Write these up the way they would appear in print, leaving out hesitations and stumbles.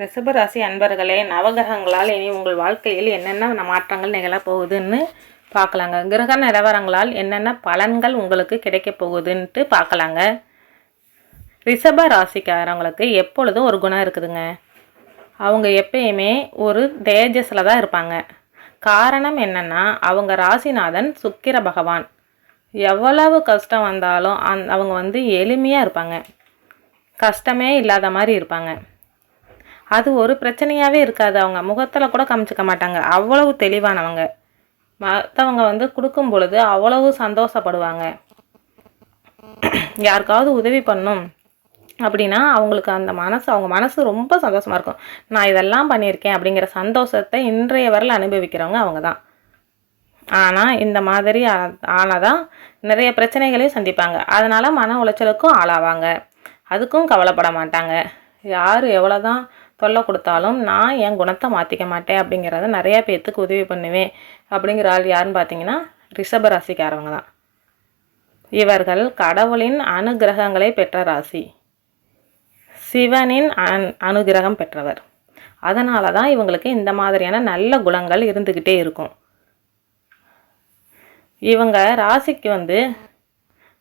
ரிஷபராசி அன்பர்களே, நவகிரகங்களால் இனி உங்கள் வாழ்க்கையில் என்னென்ன மாற்றங்கள் நிகழப் போகுதுன்னு பார்க்கலாங்க. கிரக நிலவரங்களால் என்னென்ன பலன்கள் உங்களுக்கு கிடைக்க போகுதுன்ட்டு பார்க்கலாங்க. ரிஷப ராசிக்காரங்களுக்கு எப்பொழுதும் ஒரு குணம் இருக்குதுங்க. அவங்க எப்பயுமே ஒரு தேஜஸில் தான் இருப்பாங்க. காரணம் என்னென்னா, அவங்க ராசிநாதன் சுக்கிர பகவான். எவ்வளவு கஷ்டம் வந்தாலும் அவங்க எளிமையாக இருப்பாங்க. கஷ்டமே இல்லாத மாதிரி இருப்பாங்க. அது ஒரு பிரச்சனையாகவே இருக்காது. அவங்க முகத்தில் கூட காமிச்சிக்க மாட்டாங்க. அவ்வளவு தெளிவானவங்க. மற்றவங்க கொடுக்கும் பொழுது அவ்வளவு சந்தோஷப்படுவாங்க. யாருக்காவது உதவி பண்ணும் அப்படின்னா அவங்களுக்கு அவங்க மனசு ரொம்ப சந்தோஷமாக இருக்கும். நான் இதெல்லாம் பண்ணியிருக்கேன் அப்படிங்கிற சந்தோஷத்தை இன்றைய வரையில் அனுபவிக்கிறவங்க அவங்க தான். ஆனால் இந்த மாதிரி ஆனதான் நிறைய பிரச்சனைகளையும் சந்திப்பாங்க. அதனால் மன உளைச்சலுக்கும் ஆளாவாங்க. அதுக்கும் கவலைப்பட மாட்டாங்க. யார் எவ்வளோ தான் தொல்லை கொடுத்தாலும் நான் என் குணத்தை மாற்றிக்க மாட்டேன் அப்படிங்கிறத நிறையா பேர்த்துக்கு உதவி பண்ணுவேன் அப்படிங்கிற ஆள் யாருன்னு பார்த்தீங்கன்னா ரிஷபராசிக்காரவங்க தான். இவர்கள் கடவுளின் அனுகிரகங்களை பெற்ற ராசி. சிவனின் அனுகிரகம் பெற்றவர். அதனால தான் இவங்களுக்கு இந்த மாதிரியான நல்ல குணங்கள் இருந்துக்கிட்டே இருக்கும். இவங்க ராசிக்கு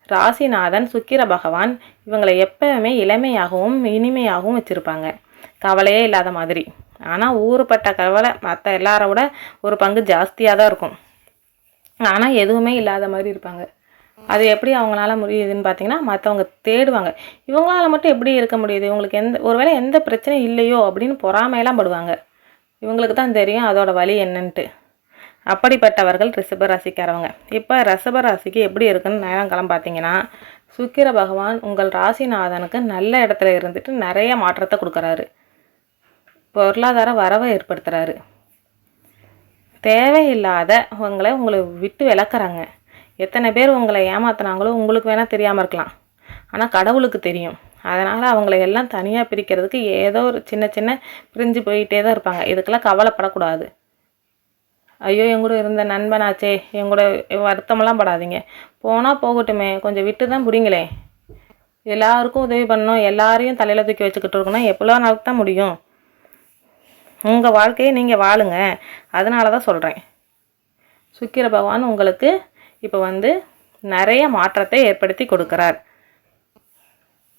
ராசிநாதன் சுக்கிர பகவான் இவங்களை எப்பவுமே இளமையாகவும் இனிமையாகவும் வச்சுருப்பாங்க. கவலையே இல்லாத மாதிரி. ஆனால் ஊறுப்பட்ட கவலை மற்ற எல்லாரை விட ஒரு பங்கு ஜாஸ்தியாக தான் இருக்கும். ஆனால் எதுவுமே இல்லாத மாதிரி இருப்பாங்க. அது எப்படி அவங்களால முடியுதுன்னு பார்த்தீங்கன்னா, மற்றவங்க தேடுவாங்க. இவங்களால மட்டும் எப்படி இருக்க முடியுது, இவங்களுக்கு ஒருவேளை எந்த பிரச்சனையும் இல்லையோ அப்படின்னு பொறாமையெல்லாம் படுவாங்க. இவங்களுக்கு தான் தெரியும் அதோட வலி என்னன்ட்டு. அப்படிப்பட்டவர்கள் ரிஷபராசிக்காரவங்க. இப்போ ரிஷபராசிக்கு எப்படி இருக்குன்னு நேரங்காலம் பார்த்தீங்கன்னா, சுக்கிர பகவான் உங்கள் ராசிநாதனுக்கு நல்ல இடத்துல இருந்துட்டு நிறைய மாற்றத்தை கொடுக்குறாரு. பொருளாதார வரவை ஏற்படுத்துகிறாரு. தேவையில்லாத உங்களை விட்டு விளக்குறாங்க. எத்தனை பேர் உங்களை ஏமாத்தினாங்களோ உங்களுக்கு வேணால் தெரியாமல் இருக்கலாம். ஆனால் கடவுளுக்கு தெரியும். அதனால் அவங்கள எல்லாம் தனியாக பிரிக்கிறதுக்கு ஏதோ ஒரு சின்ன பிரிஞ்சு போயிட்டே தான் இருப்பாங்க. இதுக்கெல்லாம் கவலைப்படக்கூடாது. ஐயோ எங்கூட இருந்த நண்பனாச்சே எங்கூட வருத்தமெல்லாம் படாதீங்க. போனால் போகட்டுமே, கொஞ்சம் விட்டு தான் பிடிங்களே. எல்லாருக்கும் உதவி பண்ணணும், எல்லாரையும் தலையில் தூக்கி வச்சுக்கிட்டு இருக்கணும், எப்போ நாளுக்கு தான் முடியும். உங்கள் வாழ்க்கையை நீங்கள் வாழுங்க. அதனால தான் சொல்கிறேன். சுக்கிர பகவான் உங்களுக்கு இப்போ நிறைய மாற்றத்தை ஏற்படுத்தி கொடுக்குறார்.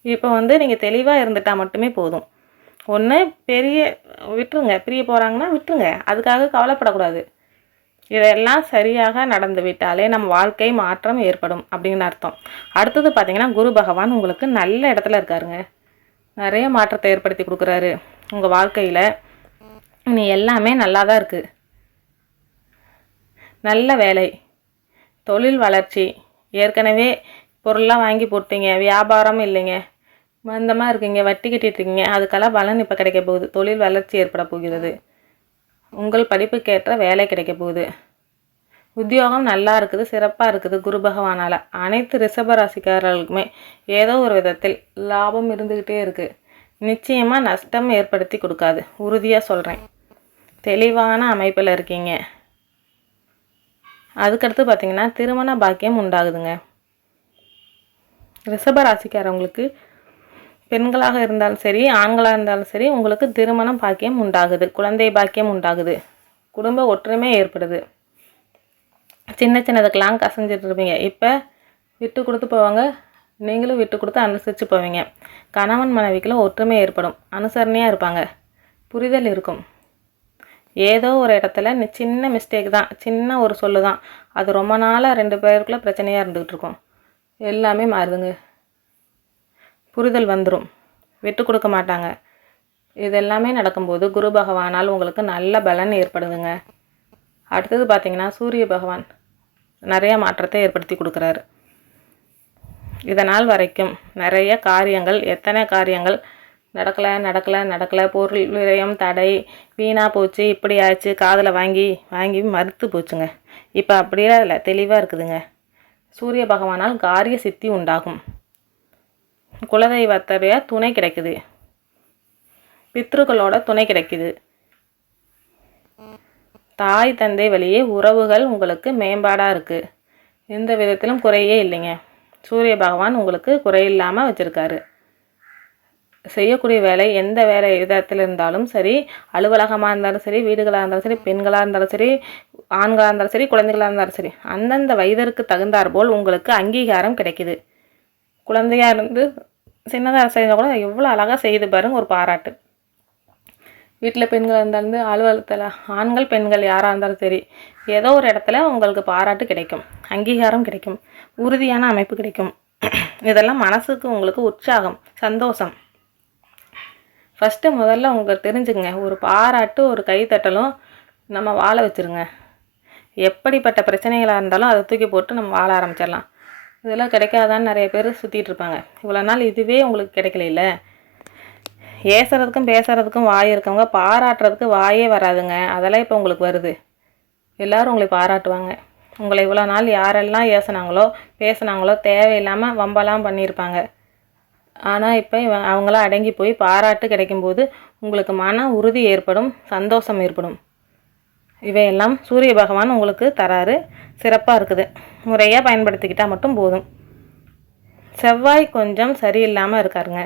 இப்போ நீங்கள் தெளிவாக இருந்துட்டால் மட்டுமே போதும். ஒன்று விட்டுருங்க, பிரிய போகிறாங்கன்னா விட்டுருங்க. அதுக்காக கவலைப்படக்கூடாது. இதெல்லாம் சரியாக நடந்து விட்டாலே நம்ம வாழ்க்கை மாற்றம் ஏற்படும் அப்படின்னு அர்த்தம். அடுத்தது பார்த்திங்கன்னா, குரு பகவான் உங்களுக்கு நல்ல இடத்துல இருக்காருங்க. நிறைய மாற்றத்தை ஏற்படுத்தி கொடுக்குறாரு. உங்கள் வாழ்க்கையில் இனி எல்லாமே நல்லா தான் இருக்குது. நல்ல வேலை, தொழில் வளர்ச்சி, ஏற்கனவே பொருள்லாம் வாங்கி போட்டீங்க, வியாபாரம் இல்லைங்க, மந்தமாக இருக்கீங்க, வட்டி கட்டிட்டுருக்கீங்க, அதுக்கெல்லாம் பலன் இப்போ கிடைக்க போகுது. தொழில் வளர்ச்சி ஏற்பட போகிறது. உங்கள் படிப்புக்கேற்ற வேலை கிடைக்க போகுது. உத்தியோகம் நல்லா இருக்குது, சிறப்பாக இருக்குது. குரு பகவானால் அனைத்து ரிஷபராசிக்காரர்களுக்குமே ஏதோ ஒரு விதத்தில் லாபம் இருந்துக்கிட்டே இருக்குது. நிச்சயமாக நஷ்டம் ஏற்படுத்தி கொடுக்காது, உறுதியாக சொல்கிறேன். தெளிவான அமைப்பில் இருக்கீங்க. அதுக்கடுத்து பார்த்திங்கன்னா, திருமண பாக்கியம் உண்டாகுதுங்க. ரிஷபராசிக்காரவங்களுக்கு பெண்களாக இருந்தாலும் சரி, ஆண்களாக இருந்தாலும் சரி, உங்களுக்கு திருமணம் பாக்கியம் உண்டாகுது, குழந்தை பாக்கியம் உண்டாகுது, குடும்ப ஒற்றுமை ஏற்படுது. சின்னதுக்கெல்லாம் கசஞ்சிட்டு இருப்பீங்க. இப்போ விட்டு கொடுத்து போவாங்க, நீங்களும் விட்டு கொடுத்து அனுசரித்து போவீங்க. கணவன் மனைவிக்குள்ள ஒற்றுமை ஏற்படும், அனுசரணையாக இருப்பாங்க, புரிதல் இருக்கும். ஏதோ ஒரு இடத்துல சின்ன மிஸ்டேக் தான், சின்ன ஒரு சொல்லு தான், அது ரொம்ப நாளாக 2 பேருக்குள்ளே பிரச்சனையாக இருந்துக்கிட்டு இருக்கும். எல்லாமே மாறுதுங்க. புரிதல் வந்துடும், விட்டு கொடுக்க மாட்டாங்க. இது எல்லாமே நடக்கும்போது குரு பகவானால் உங்களுக்கு நல்ல பலன் ஏற்படுதுங்க. அடுத்தது பார்த்திங்கன்னா, சூரிய பகவான் நிறைய மாற்றத்தை ஏற்படுத்தி கொடுக்குறாரு. இதனால் வரைக்கும் நிறைய காரியங்கள், எத்தனை காரியங்கள் நடக்கலை, பொருள் விரயம், தடை, வீணாக போச்சு, இப்படி ஆச்சு, காதில் வாங்கி மறுத்து போச்சுங்க. இப்போ அப்படியே இல்லை, தெளிவாக இருக்குதுங்க. சூரிய பகவானால் காரிய சித்தி உண்டாகும். குலதெய்வத்துடைய துணை கிடைக்குது, பித்ருக்களோட துணை கிடைக்குது. தாய் தந்தை வழியே உறவுகள் உங்களுக்கு மேம்பாடாக இருக்குது. எந்த விதத்திலும் குறையே இல்லைங்க. சூரிய பகவான் உங்களுக்கு குறையில்லாமல் வச்சுருக்காரு. செய்யக்கூடிய வேலை எந்த வேலை விதத்தில் இருந்தாலும் சரி, அலுவலகமாக இருந்தாலும் சரி, வீடுகளாக இருந்தாலும் சரி, பெண்களாக இருந்தாலும் சரி, ஆண்களாக இருந்தாலும் சரி, குழந்தைகளாக இருந்தாலும் சரி, அந்தந்த வயதிற்கு தகுந்தாற்போல் உங்களுக்கு அங்கீகாரம் கிடைக்குது. குழந்தையாக இருந்து சின்னதாக செஞ்சால் கூட எவ்வளோ அழகாக செய்து பாருங்க, ஒரு பாராட்டு. வீட்டில் பெண்கள் இருந்தாலும் அலுவலகத்தில் ஆண்கள் பெண்கள் யாராக இருந்தாலும் சரி, ஏதோ ஒரு இடத்துல உங்களுக்கு பாராட்டு கிடைக்கும், அங்கீகாரம் கிடைக்கும், உறுதியான அமைப்பு கிடைக்கும். இதெல்லாம் மனசுக்கு உங்களுக்கு உற்சாகம், சந்தோஷம். முதல்ல உங்களுக்கு தெரிஞ்சுங்க, ஒரு பாராட்டு ஒரு கைத்தட்டலும் நம்ம வாழ வச்சுருங்க. எப்படிப்பட்ட பிரச்சனைகளாக இருந்தாலும் அதை தூக்கி போட்டு நம்ம வாழ ஆரம்பிச்சிடலாம். இதெல்லாம் கிடைக்காதான்னு நிறைய பேர் சுற்றிட்டு இருப்பாங்க. இவ்வளோ நாள் இதுவே உங்களுக்கு கிடைக்கல. ஏசுறதுக்கும் பேசுகிறதுக்கும் வாய் இருக்கவங்க பாராட்டுறதுக்கு வாயே வராதுங்க. அதெல்லாம் இப்போ உங்களுக்கு வருது. எல்லோரும் உங்களை பாராட்டுவாங்க. உங்களை இவ்வளோ நாள் யாரெல்லாம் ஏசுனாங்களோ பேசுனாங்களோ தேவையில்லாமல் வம்பெல்லாம் பண்ணியிருப்பாங்க. ஆனால் இப்போ அவங்களாம் அடங்கி போய் பாராட்டு கிடைக்கும்போது உங்களுக்கு மன உறுதி ஏற்படும், சந்தோஷம் ஏற்படும். இவையெல்லாம் சூரிய பகவான் உங்களுக்கு தராரு. சிறப்பாக இருக்குது. முறையாக பயன்படுத்திக்கிட்டால் மட்டும் போதும். செவ்வாய் கொஞ்சம் சரியில்லாமல் இருக்காருங்க.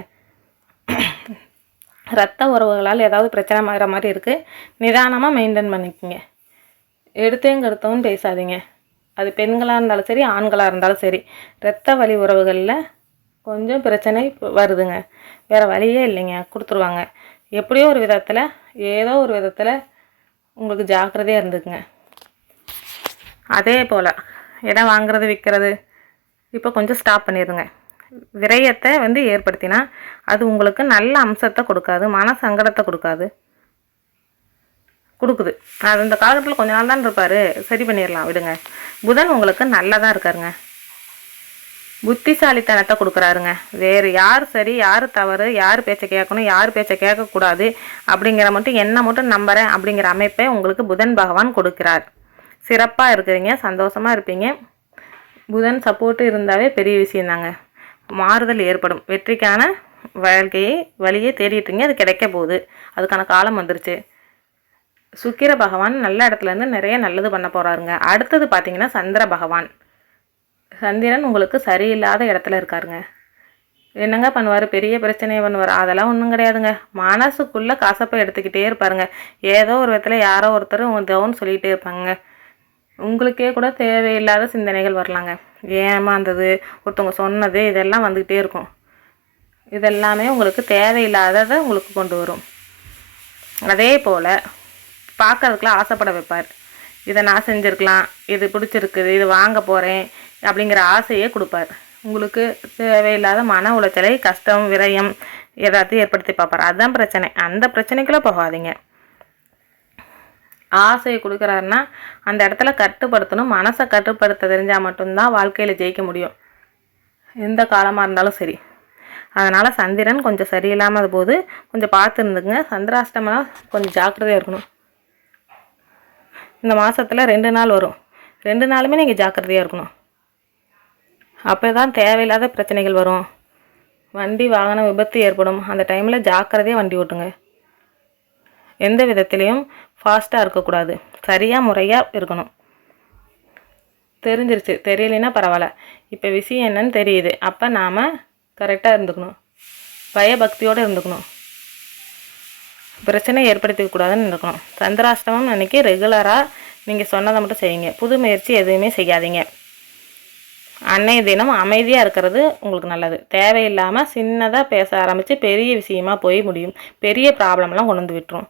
இரத்த உறவுகளால் ஏதாவது பிரச்சனை ஆகிற மாதிரி இருக்குது. நிதானமாக மெயின்டைன் பண்ணிக்கோங்க. எடுத்தேங்க எடுத்தவும் பேசாதீங்க. அது பெண்களாக இருந்தாலும் சரி, ஆண்களாக இருந்தாலும் சரி, இரத்த வழி உறவுகளில் கொஞ்சம் பிரச்சனை வருதுங்க. வேறு வழியே இல்லைங்க, கொடுத்துருவாங்க. எப்படியோ ஒரு விதத்தில் ஏதோ ஒரு விதத்தில் உங்களுக்கு ஜாக்கிரதையாக இருந்துக்குங்க. அதே போல் இடம் வாங்குறது விற்கிறது இப்போ கொஞ்சம் ஸ்டாப் பண்ணிடுங்க. விரயத்தை ஏற்படுத்தினா அது உங்களுக்கு நல்ல அம்சத்தை கொடுக்காது, மன சங்கடத்தை கொடுக்குது. அது இந்த காலகட்டத்தில் கொஞ்ச நாள் தான் இருப்பார், சரி பண்ணிடலாம், விடுங்க. புதன் உங்களுக்கு நல்லதாக இருக்காருங்க. புத்திசாலித்தனத்தை கொடுக்குறாருங்க. வேறு யார் சரி யார் தவறு, யார் பேச்சை கேட்கணும் யார் பேச்சை கேட்கக்கூடாது அப்படிங்கிற மட்டும் என்ன மட்டும் நம்புகிறேன் அப்படிங்கிற அமைப்பை உங்களுக்கு புதன் பகவான் கொடுக்கிறார். சிறப்பாக இருக்கிறீங்க, சந்தோஷமாக இருப்பீங்க. புதன் சப்போர்ட்டு இருந்தாவே பெரிய விஷயந்தாங்க. மாறுதல் ஏற்படும். வெற்றிக்கான வழியை தேடிட்டுருங்க, அது கிடைக்க போகுது. அதுக்கான காலம் வந்துருச்சு. சுக்கிர பகவான் நல்ல இடத்துலேருந்து நிறைய நல்லது பண்ண போகிறாருங்க. அடுத்தது பார்த்திங்கன்னா சந்திர பகவான். சந்திரன் உங்களுக்கு சரியில்லாத இடத்துல இருக்காருங்க. என்னங்க பண்ணுவார், பெரிய பிரச்சனையை பண்ணுவார், அதெல்லாம் ஒன்றும் கிடையாதுங்க. மனசுக்குள்ளே கசப்பை எடுத்துக்கிட்டே இருப்பாருங்க. ஏதோ ஒரு விதத்தில் யாரோ ஒருத்தர் உதவுன்னு சொல்லிகிட்டே இருப்பாங்க. உங்களுக்கே கூட தேவையில்லாத சிந்தனைகள் வரலாங்க. ஏமாந்தது, ஒருத்தவங்க சொன்னது, இதெல்லாம் வந்துக்கிட்டே இருக்கும். இதெல்லாமே உங்களுக்கு தேவையில்லாததை உங்களுக்கு கொண்டு வரும். அதே போல் பார்க்கறதுக்குலாம் ஆசைப்பட வைப்பார். இதை நான் செஞ்சுருக்கலாம், இது பிடிச்சிருக்குது, இது வாங்க போகிறேன் அப்படிங்கிற ஆசையே கொடுப்பார். உங்களுக்கு தேவையில்லாத மன உளைச்சலை, கஷ்டம், விரயம் ஏதாச்சும் ஏற்படுத்தி பார்ப்பார். அதுதான் பிரச்சனை. அந்த பிரச்சனைக்குள்ளே போகாதீங்க. ஆசையை கொடுக்குறாருன்னா அந்த இடத்துல கட்டுப்படுத்தணும். மனசை கட்டுப்படுத்த தெரிஞ்சால் மட்டும்தான் வாழ்க்கையில் ஜெயிக்க முடியும், எந்த காலமாக இருந்தாலும் சரி. அதனால் சந்திரன் கொஞ்சம் சரியில்லாமல் போது கொஞ்சம் பார்த்து இருந்துக்குங்க. சந்திராஷ்டமம் கொஞ்சம் ஜாக்கிரதையாக இருக்கணும். இந்த மாதத்தில் 2 நாள் வரும். 2 நாளுமே நீங்கள் ஜாக்கிரதையாக இருக்கணும். அப்போ தான் தேவையில்லாத பிரச்சனைகள் வரும். வண்டி வாகன விபத்து ஏற்படும். அந்த டைமில் ஜாக்கிரதையாக வண்டி ஓட்டுங்க. எந்த விதத்துலேயும் ஃபாஸ்ட்டாக இருக்கக்கூடாது. சரியாக முறையாக இருக்கணும். தெரிஞ்சிருச்சு, தெரியலைன்னா பரவாயில்ல. இப்போ விஷயம் என்னன்னு தெரியுது. அப்போ நாம் கரெக்டாக இருந்துக்கணும். பயபக்தியோடு இருந்துக்கணும். பிரச்சனை ஏற்படுத்திக்கூடாதுன்னு இருக்கணும். சந்திராஷ்டமம் அன்றைக்கி ரெகுலராக நீங்கள் சொன்னதை மட்டும் செய்யுங்க. புது முயற்சி எதுவுமே செய்யாதீங்க. அன்னைய தினம் அமைதியாக இருக்கிறது உங்களுக்கு நல்லது. தேவையில்லாமல் சின்னதாக பேச ஆரம்பித்து பெரிய விஷயமா போய் முடியும். பெரிய ப்ராப்ளம்லாம் கொண்டு வந்து விட்டுரும்.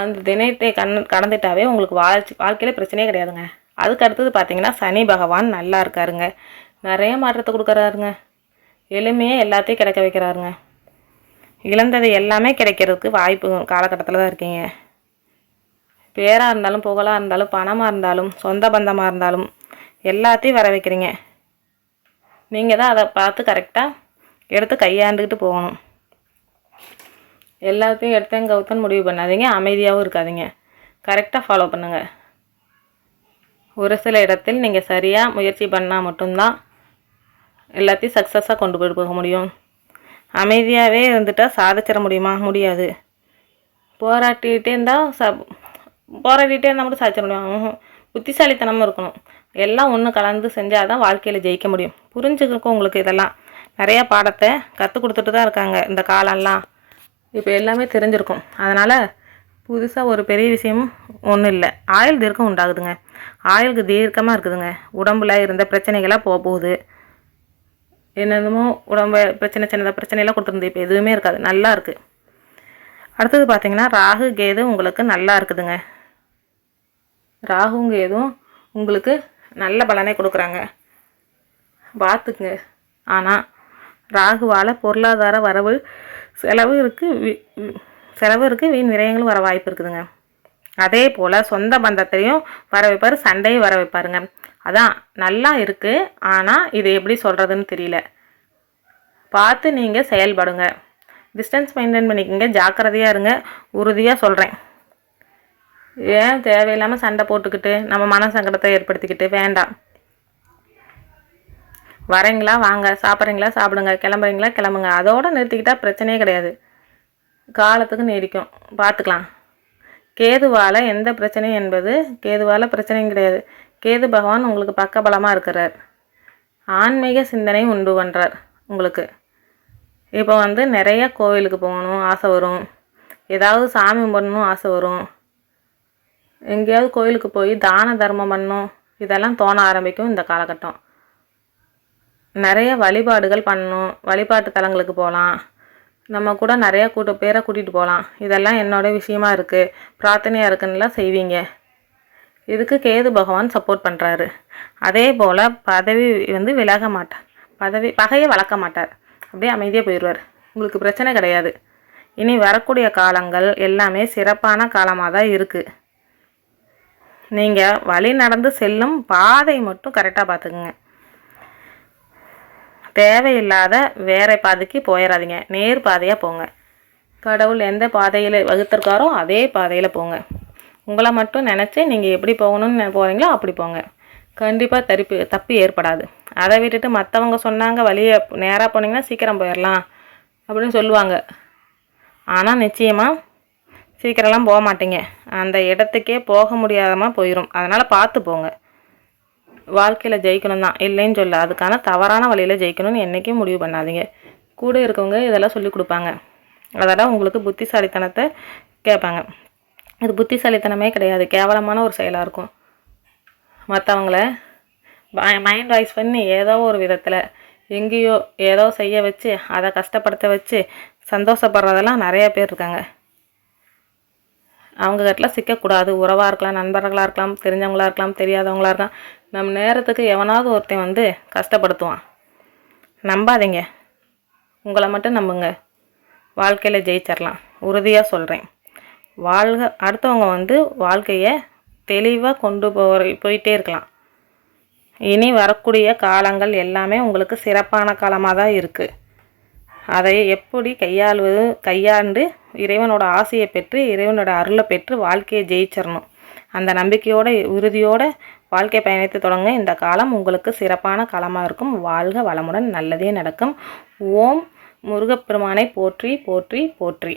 அந்த தினத்தை கடந்துட்டாவே உங்களுக்கு வாழ்க்கையில் பிரச்சனையே கிடையாதுங்க. அதுக்கு அடுத்தது பார்த்திங்கன்னா சனி பகவான் நல்லா இருக்காருங்க. நிறைய மாற்றத்தை கொடுக்குறாருங்க. எளிமையாக எல்லாத்தையும் கிடைக்க வைக்கிறாருங்க. இழந்தது எல்லாமே கிடைக்கிறதுக்கு வாய்ப்பு காலகட்டத்தில் தான் இருக்கீங்க. பேராக இருந்தாலும், புகழாக இருந்தாலும், பணமாக இருந்தாலும், சொந்த பந்தமாக இருந்தாலும் எல்லாத்தையும் வர வைக்கிறீங்க. நீங்கள் தான் அதை பார்த்து கரெக்டாக எடுத்து கையாண்டுக்கிட்டு போகணும். எல்லாத்தையும் எடுத்தேன் கவுத்தன்னு முடிவு பண்ணாதீங்க. அமைதியாகவும் இருக்காதீங்க. கரெக்டாக ஃபாலோ பண்ணுங்கள். ஒரு சில இடத்தில் நீங்கள் சரியாக முயற்சி பண்ணால் மட்டும்தான் எல்லாத்தையும் சக்ஸஸாக கொண்டு போக முடியும். அமைதியாகவே இருந்துட்டால் சாதிச்சிட முடியுமா? முடியாது. போராட்டிகிட்டே இருந்தால் மட்டும் சாதிச்சிட முடியும். புத்திசாலித்தனமும் இருக்கணும். எல்லாம் ஒன்று கலந்து செஞ்சால் தான் வாழ்க்கையில் ஜெயிக்க முடியும். புரிஞ்சுக்கிறக்கும் உங்களுக்கு இதெல்லாம் நிறையா பாடத்தை கற்றுக் கொடுத்துட்டு தான் இருக்காங்க இந்த காலம்லாம். இப்போ எல்லாமே தெரிஞ்சிருக்கும். அதனால் புதுசாக ஒரு பெரிய விஷயமும் ஒன்றும் இல்லை. ஆயுள் தீர்க்கம் உண்டாகுதுங்க. ஆயுளுக்கு தீர்க்கமாக இருக்குதுங்க. உடம்புல இருந்த பிரச்சனைகளாக போகுது. என்னென்னமோ உடம்பு சின்னதாக பிரச்சனையெல்லாம் கொடுத்துருந்து இப்போ எதுவுமே இருக்காது, நல்லா இருக்குது. அடுத்தது பார்த்திங்கன்னா ராகு கேது உங்களுக்கு நல்லா இருக்குதுங்க. ராகுங்க கேதுவும் உங்களுக்கு நல்ல பலனை கொடுக்குறாங்க, பார்த்துக்குங்க. ஆனால் ராகுவால் பொருளாதார வரவு செலவு இருக்குது, வீண் விரயங்களும் வர வாய்ப்பு இருக்குதுங்க. அதே போல் சொந்த பந்தத்தையும் வர வைப்பார், சண்டையும் வர வைப்பாருங்க. அதான் நல்லா இருக்குது, ஆனால் இது எப்படி சொல்கிறதுன்னு தெரியல. பார்த்து நீங்கள் செயல்படுங்க. டிஸ்டன்ஸ் மெயின்டைன் பண்ணிக்கோங்க, ஜாக்கிரதையாக இருங்க, உறுதியாக சொல்கிறேன். ஏன் தேவையில்லாமல் சண்டை போட்டுக்கிட்டு நம்ம மன சங்கடத்தை ஏற்படுத்திக்கிட்டு வேண்டாம். வரீங்களா வாங்க, சாப்பிட்றீங்களா சாப்பிடுங்க, கிளம்புறீங்களா கிளம்புங்க, அதோடு நிறுத்திக்கிட்டால் பிரச்சனையே கிடையாது. காலத்துக்கு நீடிக்கும், பார்த்துக்கலாம். கேதுவால் எந்த பிரச்சனையும் என்பது கேதுவால் பிரச்சனையும் கிடையாது. கேது பகவான் உங்களுக்கு பக்கபலமாக இருக்கிறார். ஆன்மீக சிந்தனை உண்டு பண்ணுறார் உங்களுக்கு. இப்போ நிறையா கோவிலுக்கு போகணும் ஆசை வரும், ஏதாவது சாமி பண்ணணும் ஆசை வரும், எங்கேயாவது கோவிலுக்கு போய் தான தர்மம் பண்ணணும், இதெல்லாம் தோண ஆரம்பிக்கும் இந்த காலகட்டம். நிறைய வழிபாடுகள் பண்ணணும், வழிபாட்டு தலங்களுக்கு போகலாம், நம்ம கூட நிறையா பேரை கூட்டிகிட்டு போகலாம். இதெல்லாம் என்னோடய விஷயமா இருக்குது, பிரார்த்தனையாக இருக்குன்னுலாம் செய்வீங்க. இதுக்கு கேது பகவான் சப்போர்ட் பண்ணுறாரு. அதே போல் பதவி விலக மாட்டார், பகையை வளர்க்க மாட்டார், அப்படியே அமைதியாக போயிடுவார். உங்களுக்கு பிரச்சனை கிடையாது. இனி வரக்கூடிய காலங்கள் எல்லாமே சிறப்பான காலமாக தான் இருக்குது. நீங்கள் வழி நடந்து செல்லும் பாதை மட்டும் கரெக்டாக பார்த்துக்குங்க. தேவையில்லாத வேற பாதைக்கு போயிடாதீங்க, நேர் பாதையாக போங்க. கடவுள் எந்த பாதையில் வகுத்திருக்காரோ அதே பாதையில் போங்க. உங்களை மட்டும் நினச்சி நீங்கள் எப்படி போகணும்னு போகிறீங்களோ அப்படி போங்க. கண்டிப்பாக தப்பு ஏற்படாது. அதை விட்டுட்டு மற்றவங்க சொன்னாங்க வழியை நேராக போனீங்கன்னா சீக்கிரம் போயிடலாம் அப்படின்னு சொல்லுவாங்க. ஆனால் நிச்சயமாக சீக்கிரம்லாம் போக மாட்டீங்க, அந்த இடத்துக்கே போக முடியாதமாக போயிடும். அதனால் பார்த்து போங்க. வாழ்க்கையில் ஜெயிக்கணும் தான், இல்லைன்னு சொல்ல, அதுக்கான தவறான வழியில் ஜெயிக்கணும்னு என்றைக்கும் முடிவு பண்ணாதீங்க. கூட இருக்கவங்க இதெல்லாம் சொல்லி கொடுப்பாங்க, அதெல்லாம் உங்களுக்கு புத்திசாலித்தனத்தை கேட்பாங்க. இது புத்திசாலித்தனமே கிடையாது, கேவலமான ஒரு செயலாக இருக்கும். மற்றவங்கள மைண்ட் வாய்ஸ் பண்ணி ஏதோ ஒரு விதத்தில் எங்கேயோ ஏதோ செய்ய வச்சு அதை கஷ்டப்படுத்த வச்சு சந்தோஷப்படுறதெல்லாம் நிறைய பேர் இருக்காங்க. அவங்ககிட்டலாம் சிக்கக்கூடாது. உறவாக இருக்கலாம், நண்பர்களாக இருக்கலாம், தெரிஞ்சவங்களாக இருக்கலாம், தெரியாதவங்களாக இருக்கலாம். நம்ம நேரத்துக்கு எவனாவது ஒருத்தன் கஷ்டப்படுத்துவான். நம்பாதீங்க, உங்களை மட்டும் நம்புங்க, வாழ்க்கையில் ஜெயிச்சிடலாம், உறுதியாக சொல்கிறேன். அடுத்தவங்க வாழ்க்கையை தெளிவாக கொண்டு போயிட்டே இருக்கலாம். இனி வரக்கூடிய காலங்கள் எல்லாமே உங்களுக்கு சிறப்பான காலமாக தான் இருக்குது. அதை எப்படி கையாண்டு இறைவனோட ஆசையை பெற்று இறைவனோட அருளை பெற்று வாழ்க்கையை ஜெயிச்சிடணும். அந்த நம்பிக்கையோடு உறுதியோடு வாழ்க்கை பயணத்தை தொடங்க. இந்த காலம் உங்களுக்கு சிறப்பான காலமாக இருக்கும். வாழ்க வளமுடன், நல்லதே நடக்கும். ஓம் முருகப்பெருமானை போற்றி போற்றி போற்றி.